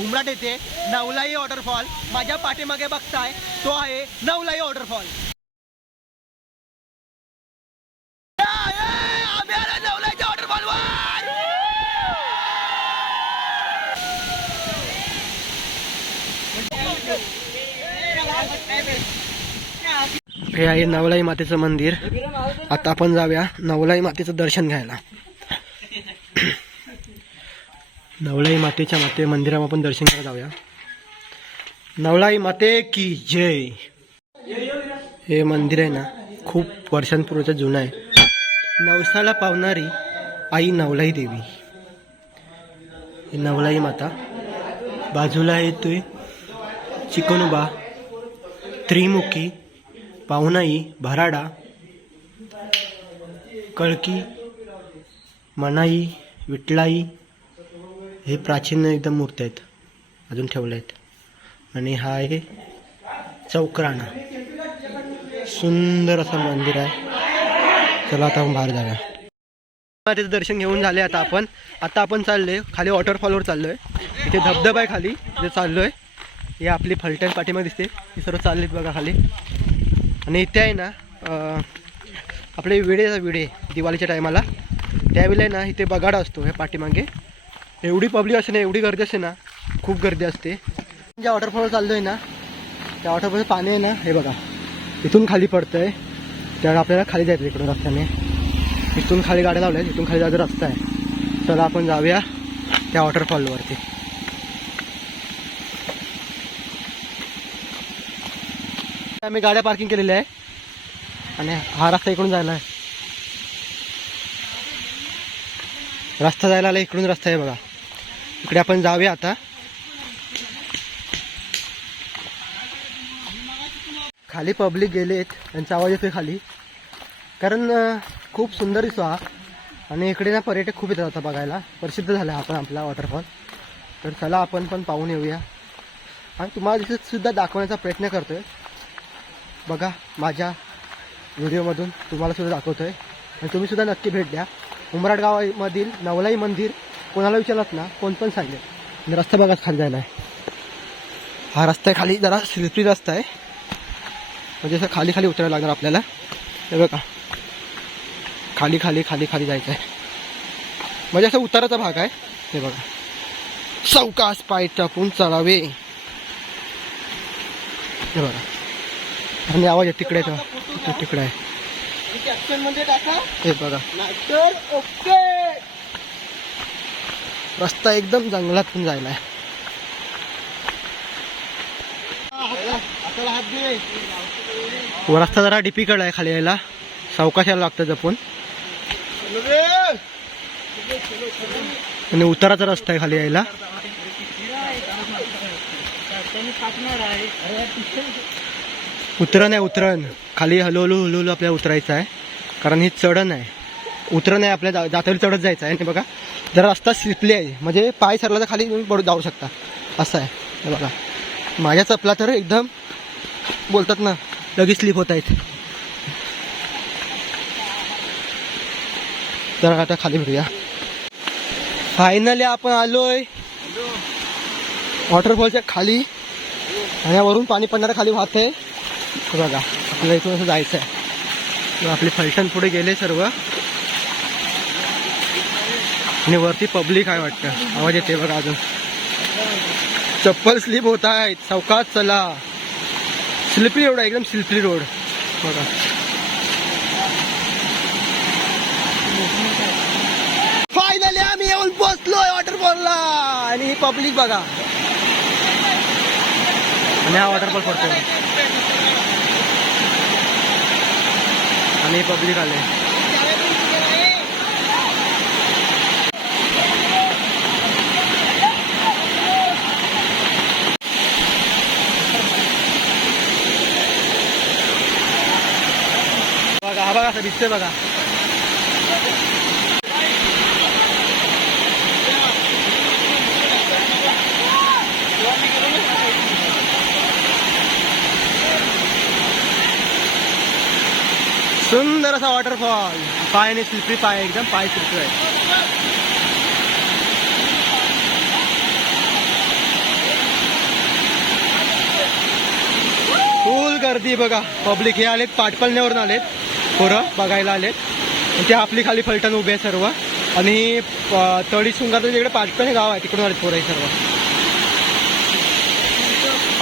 उमराट येथे नवलाई वॉटरफॉल माझ्या पाठीमागे बघताय तो आहे नवलाई वॉटरफॉल हे आहे नवलाई मातेचं मंदिर. आता आपण जाऊया नवलाई मातेचं दर्शन घ्यायला. नवलाई मातेच्या माते मंदिरात आपण दर्शन करायला जाऊया. नवलाई माते की जय. हे मंदिर आहे ना खूप वर्षांपूर्वीचं जुनं आहे. नवसाला पावणारी आई नवलाई देवी. ही नवलाई माता बाजूला येतोय चिकनोबा त्रिमुखी पाहुणाई भराडा कळकी मनाई विटलाई हे प्राचीन एकदम मूर्ती आहेत. अजून ठेवले आहेत. आणि हा आहे चौकराणा. सुंदर असं मंदिर आहे. चला आता आपण बाहेर जाऊया. त्याचं दर्शन घेऊन झाले आता आपण. आता आपण चाललोय खाली वॉटरफॉलवर चाललोय. इथे धबधबा आहे खाली इथे चाललोय. हे आपली फलटण पाठीमध्ये दिसते. हे सर्व चाललेत बघा खाली. आणि इथे आहे ना आपले विडे विडे दिवाळीच्या टायमाला त्यावेळेला आहे ना इथे बगाडा असतो ह्या पाठीमागे. एवढी पब्लिक असते ना एवढी गर्दी असते ना खूप गर्दी असते. ज्या वॉटरफॉलवर आहे ना त्या वॉटरफॉलचं पाणी आहे ना हे बघा. इथून खाली पडतं आहे त्यामुळे आपल्याला खाली जायचं इकडून रस्त्याने. इथून खाली गाड्या लावल्या आहेत इथून खाली जायचा रस्ता आहे. चला आपण जाऊया त्या वॉटरफॉलवरती आम्ही गाड्या पार्किंग केलेल्या आहे. आणि हा रस्ता इकडून जायला आहे. रस्ता जायला आला इकडून रस्ता आहे बघा. इकडे आपण जाऊया आता. खाली पब्लिक गेलेत त्यांचा आवाज येतोय खाली. कारण खूप सुंदर दिसतो हा. आणि इकडे ना पर्यटक खूप येतात आता बघायला. प्रसिद्ध झाला हा पण आपला वॉटरफॉल तर चला आपण पण पाहून येऊया. आणि तुम्हाला तिथे सुद्धा दाखवण्याचा प्रयत्न करतोय. बघा माझ्या व्हिडिओमधून तुम्हाला सुद्धा दाखवतोय. आणि तुम्ही सुद्धा नक्की भेट द्या. उमराट गावामधील नवलाई मंदिर कोणाला विचारलात ना कोण पण सांगेल. आणि रस्ता बघा खाली जायला आहे. हा रस्ता आहे खाली जरा स्लिपरी रस्ता आहे. म्हणजे असं खाली खाली उतरायला लागणार आपल्याला. हे बघा. खाली खाली खाली खाली जायचं आहे म्हणजे असं उताराचा भाग आहे. हे बघा. चौकास पाय टाकून चढावे. हे बघा. आणि आवाज आहे तिकडे तिकडे आहे. हे बघा. रस्ता एकदम जंगलातून जायला आहे. रस्ता जरा डिफिकल्ट आहे खाली यायला. सावकाश यायला लागतं जपून. आणि उताराचा रस्ता आहे खाली यायला. उतरण आहे उतरण. खाली हळूहळू हळूहळू आपल्याला उतरायचं आहे. कारण ही चढण आहे. उतरं नाही आपल्या जातावर चढत जायचं आहे आणि बघा. जरा रस्ता स्लिपली आहे. म्हणजे पाय सरला तर खाली तुम्ही पडू जाऊ शकता. असं आहे. हे बघा. माझ्या चपला तर एकदम बोलतात ना लगेच स्लिप होत आहेत. तर आता खाली भेटूया. फायनली आपण आलोय वॉटरफॉलच्या खाली. आणि वरून पाणी पडणारं खाली वाहत आहे. बघा. आपल्याला इथून असं जायचं आहे. आपले फलटण पुढे गेले सर्व. आणि वरती पब्लिक आहे वाटतं. आवाज येते बघा अजून. चप्पल स्लिप होत आहेत. चौकात चला. स्लिपरी रोड आहे एकदम स्लिपरी रोड बघा. फायनली आम्ही येऊन पोचलोय वॉटरफॉलला आणि ही पब्लिक बघा. आणि हा वॉटरफॉल पडतो आणि पब्लिक आले दिसते बघा. सुंदर असा वॉटरफॉल पायाने स्लिपरी पाय एकदम पाय स्लिपरी आहे. गर्दी बघा. पब्लिक हे आलेत पाटपलण्यावरून आलेत. पोरं बघायला आलेत. ते आपली खाली फलटण उभे आहे सर्व. आणि तळी सुंगाचं तिकडे पाटपळ गाव आहे. तिकडून आले पोरं आहे सर्व.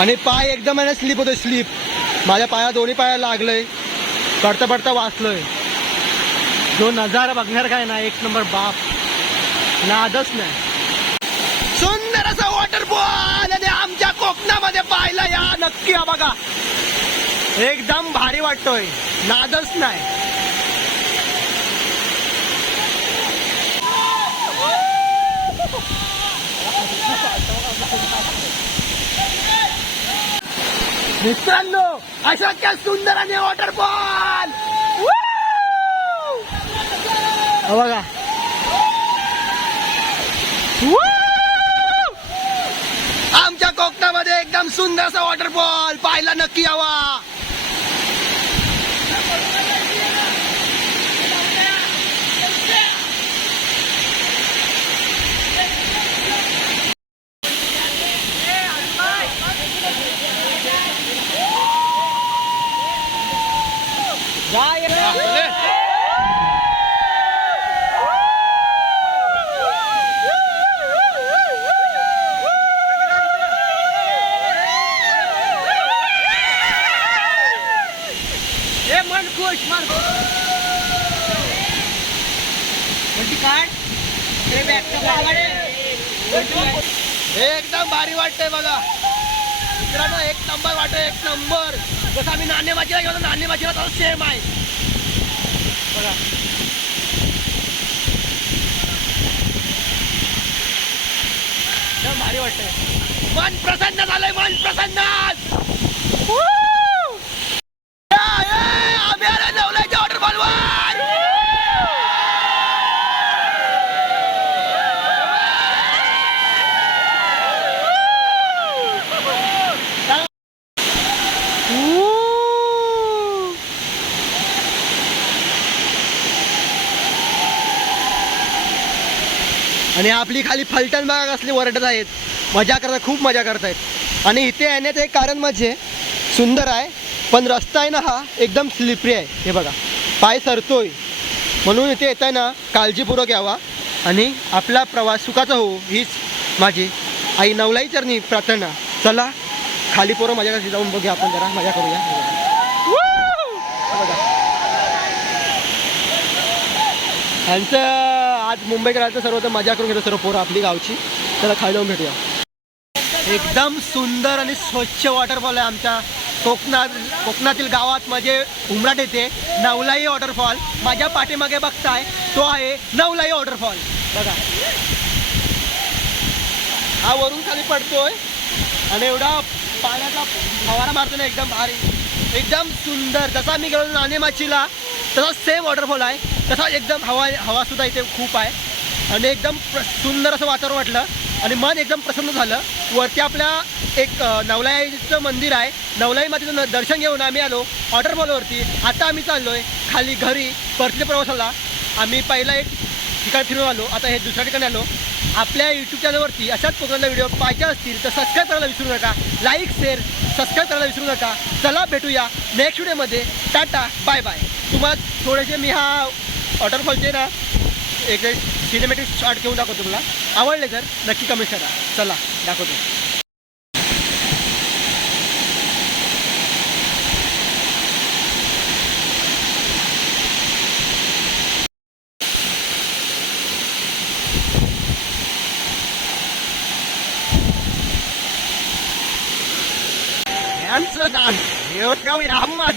आणि पाय एकदम आहे स्लिप होतोय स्लिप. माझ्या पाया दोन्ही पाया लागलंय. पडता पडता वाचलोय. जो नजारा बघणार काय ना एक नंबर बाप. नादच नाही. सुंदर असा वॉटरफॉल आणि आमच्या कोकणामध्ये पाहायला या. नक्की हा बघा. एकदम भारी वाटतोय. नादच नाही. मित्रांनो अशा क्या सुंदर आणि वॉटरफॉल बघा. आमच्या कोकणामध्ये एकदम सुंदर असा वॉटरफॉल पाहायला नक्की यावा. एकदम भारी वाटतंय बघा. मित्रांनो एक नंबर वाटतंय एक नंबर. जसं आम्ही नाणे माचीला गेलो नाणे माचीला तसं सेम आहे. बघा. एकदम भारी वाटतंय. मन प्रसन्न झालंय मन प्रसन्न आम्ही आलो नवलाच्या वॉटरफॉलवर आणि आपली खाली फलटण बाग असली वरडत आहेत. मजा करतात खूप मजा करतायत. आणि इथे येण्याचं एक कारण म्हणजे सुंदर आहे पण रस्ता आहे ना हा एकदम स्लिपरी आहे. हे बघा पाय सरतोय. म्हणून इथे येत आहे ना काळजीपूर्वक यावा. आणि आपला प्रवास सुखाचा हो हीच माझी आई नवलाई चरणी प्रार्थना. चला खाली पोरं मजा कशी जाऊन बघूया आपण जरा मजा करूया. हे बघा. आज मुंबईकडे आलं तर सर्व तर मजा करून घेतो सर्व पोरं आपली गावची. त्याला खाली जाऊन भेटूया. एकदम सुंदर आणि स्वच्छ वॉटरफॉल आहे आमच्या. कोकणात कोकणातील गावात माझे उमराट येते. नवलाई वॉटरफॉल माझ्या पाठीमागे बघताय तो आहे नवलाई वॉटरफॉल बघा. हा वरून खाली पडतोय. आणि एवढा पाण्याचा फवारा मारतो ना एकदम भारी. एकदम सुंदर. जसा मी गेलो नाणेमाचीला तसा सेम वॉटरफॉल आहे. तसा एकदम हवा हवा सुद्धा इथे खूप आहे. आणि एकदम प्र- सुंदर असं वातावरण वाटलं. आणि मन एकदम प्रसन्न झालं. वरती आपल्या एक नवलाईचं मंदिर आहे. नवलाई मातेचं दर्शन घेऊन आम्ही आलो. वॉटरफॉलवरती आता आम्ही चाललो आहे खाली घरी परतले प्रवासाला. आम्ही पहिला एक ठिकाण फिरून आलो. आता हे दुसऱ्या ठिकाणी आलो. आपल्या यूट्यूब चॅनलवरती अशाच प्रोग्रामला व्हिडिओ पाहिजे असतील तर सबस्क्राईब करायला विसरू नका. लाईक शेअर सबस्क्राईब करायला विसरू नका. चला भेटूया नेक्स्ट व्हिडिओमध्ये टाटा बाय बाय तुम्हाला थोडेसे मी हा वॉटरफॉलचे ना एक सिनेमॅटिक शॉट घेऊन दाखवतो तुम्हाला. आवडले तर नक्की कमेंट करा. चला दाखवतो. यांचं नाव हे गावी राहणार